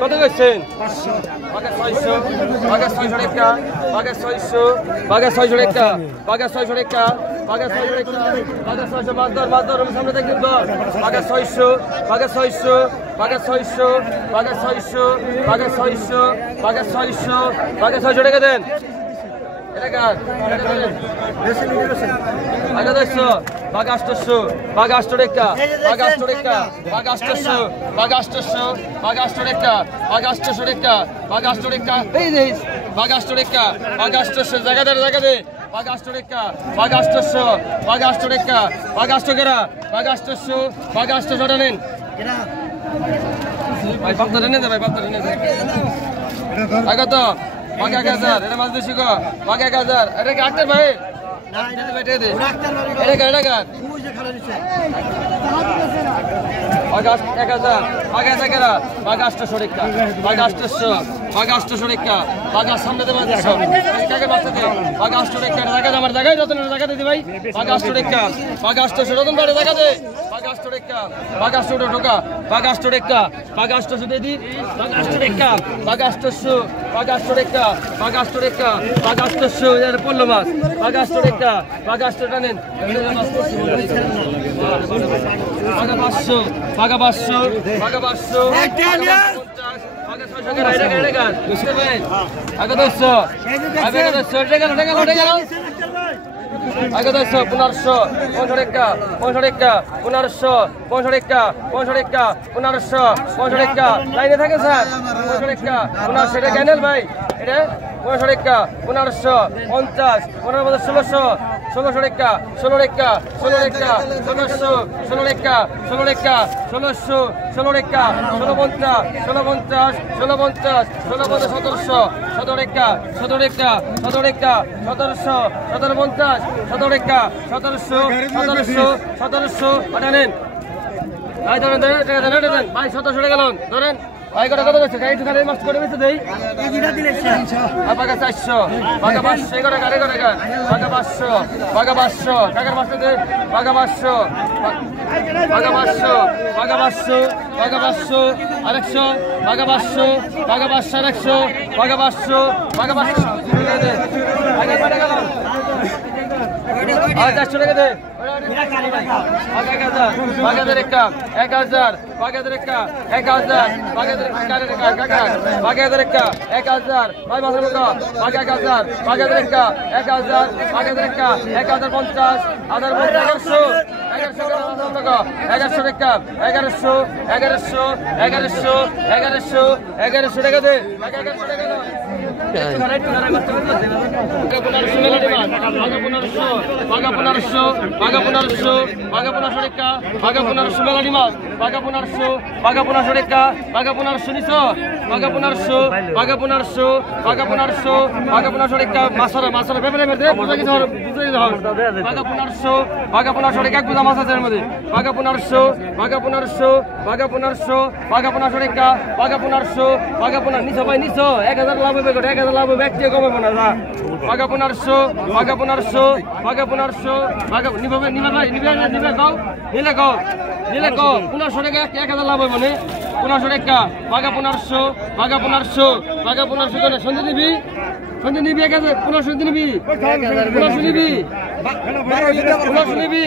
কত গেছেন? 600 টাকা, 600 টাকা, 600 টাকা, 600 মাদর সামনে দেখুন তো, 600 টাকা দেন। এটা কার? আগে দেখছো 800 টাকা, 800 টাকা, 800 টাকা, 800 টাকা, 800 টাকা, 800 টাকা, এই যে 800 টাকা, 800 জায়গা দে 800 টাকা, 800 টাকা, 800 কেরা, 800 টাকা নেন ভাই, বাপ্তারে নেন ভাই, বাপ্তারে নেন আগে তো 1000, এটা মাছ বেশি গো, 1000, এটা কি আক্তার ভাই? সামনে আমার জায়গায় রতন জায়গা দিদি ভাই, 800 টাকা, 800 রতন বাড়ি জায়গা দে, 800 টাকা, 800 ঢোকা, 800 টাকা, 800 দিদি, 800 টাকা, 800, 800 টাকা, 800 টাকা, 800 এর পড়লো মাছ, 800 টাকা, 800 টা নেন, 500, 500, 500, আগে 200, আগে 200 টাকা, 1500, 1500 টাকা, 1500 টাকা, 1500, 1500 টাকা, 1500 টাকা, 1500, 1500 টাকা, লাইনে থাকে স্যার, 1500 টাকা, 1500 টাকা ক্যানেল ভাই, এটা 1500 টাকা, 1500, 50, 15 1600, 1600 টাকা, 16 টাকা, 16 টাকা, 1600, 16 টাকা, 16 টাকা, 1600, 16 টাকা, 1650, 1650, 1650, 1650, 1700, 17 টাকা, 17 টাকা, 17 টাকা, 1700, 1750, 17 টাকা, 1700, 1700, 1700, ওটা নেন ভাই, ধরেন ভাই, 1700 টাকা লোন ধরেন ভাই, কত বলছে গাড়ি ঢুকালে মাছ করে বেঁচে দেই, 400, 500, এগারো টাকা, 500, 500 টাকার মাছটা দে, 500, 500, 500, 500, আরেকশো, 500, 500, আরেকশো, 500, 500 দে, 400 টাকা দে, 1000 টাকা, 1000 টাকা, 1000, 1000 টাকা, 1000, 1000 টাকা, 1000 টাকা, 1000 ভাই মাছের মতো, 1000, 1000 টাকা, 1000, 1000 টাকা, 1050, 1100, 1100 টাকা, 1100 টাকা, 1100, 1100, 1100, 1100, 1100 টাকা দে, 1100 টাকা দাও, 1500 টাকা, 1500 মেলাডি মাছ, 1500, 1500 টাকা, 1500 নিছো, 1500, 1500, 1500, 1500 টাকা, মাছরা পেপারে মেরে বুঝে দিতে হবে, 1500, 1500 টাকা, এক বুঝা মাছ আছে এর মধ্যে, 1500, 1500, 1500, 1500 টাকা, 1500, 1500 নিছো ভাই, নিছো 1000 লাভ হবে, 1000 লাভ হবে, একটি কমাবো না, 1500, 1500, 1500, নিবে ভাই, নিবে গাও, নিলে গাও, 1500 টাকা, 1000 লাভ হবে মানে, 1500 টাকা, 1500, 1500, 1500 সন্ধে নিবি, 1000, 1500 নিবি, 1500 নিবি, 1500 নিবি।